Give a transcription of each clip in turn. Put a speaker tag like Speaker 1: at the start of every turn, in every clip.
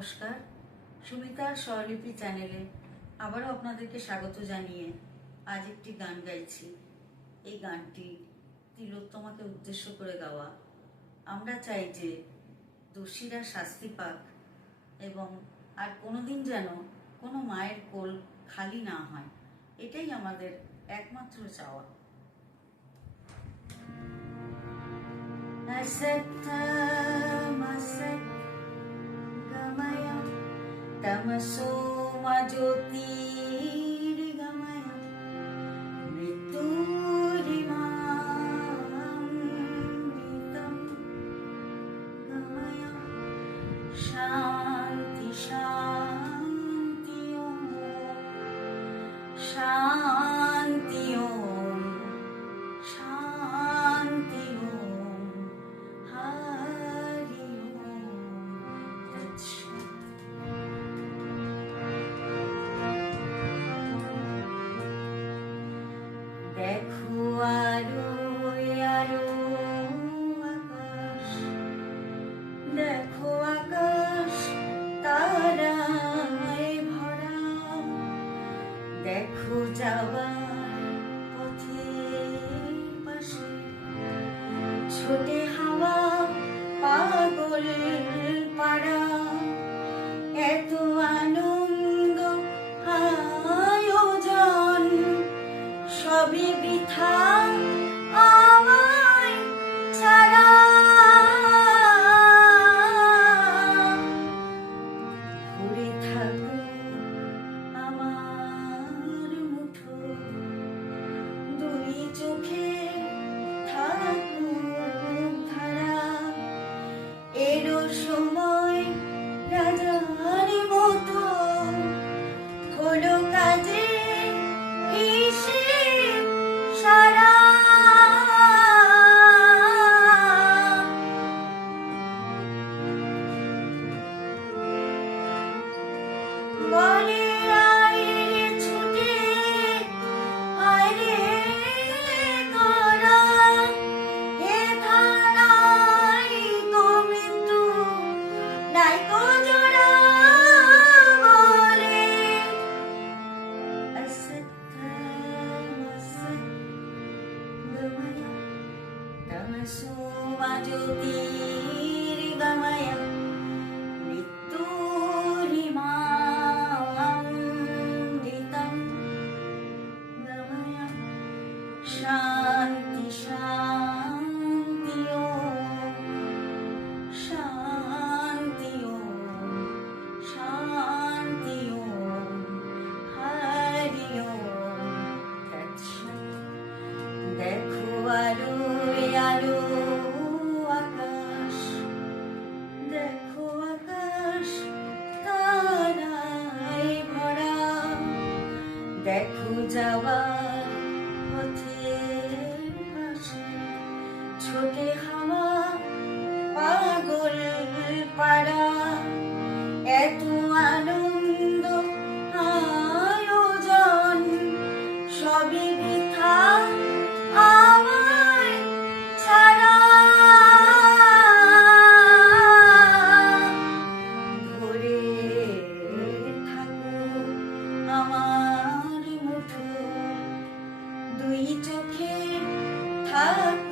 Speaker 1: নমস্কার। সুমিতার স্বরলিপি চ্যানেলে আবারও আপনাদেরকে স্বাগত জানিয়ে আজ একটি গান গাইছি। এই গানটি তিলোত্তমাকে উদ্দেশ্য করে গাওয়া। আমরা চাই যে দোষীরা শাস্তি পাক এবং আর কোনোদিন যেন কোনো মায়ের কোল খালি না হয়। এটাই আমাদের একমাত্র চাওয়া। Asattam tamasu majuti পথের পাশে ছোটে হাওয়া পাগল জ্যোতিরিগময়ম মৃত্যুরিমামৃতম গময় শান্তি শান্তি ও শান্তি ও শান্তি ও হরি ও দেখো আরও হাওয়া পাগল পাড়া এত আনন্দ সবই থাকো দুই চোখে থাকুক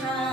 Speaker 1: shine.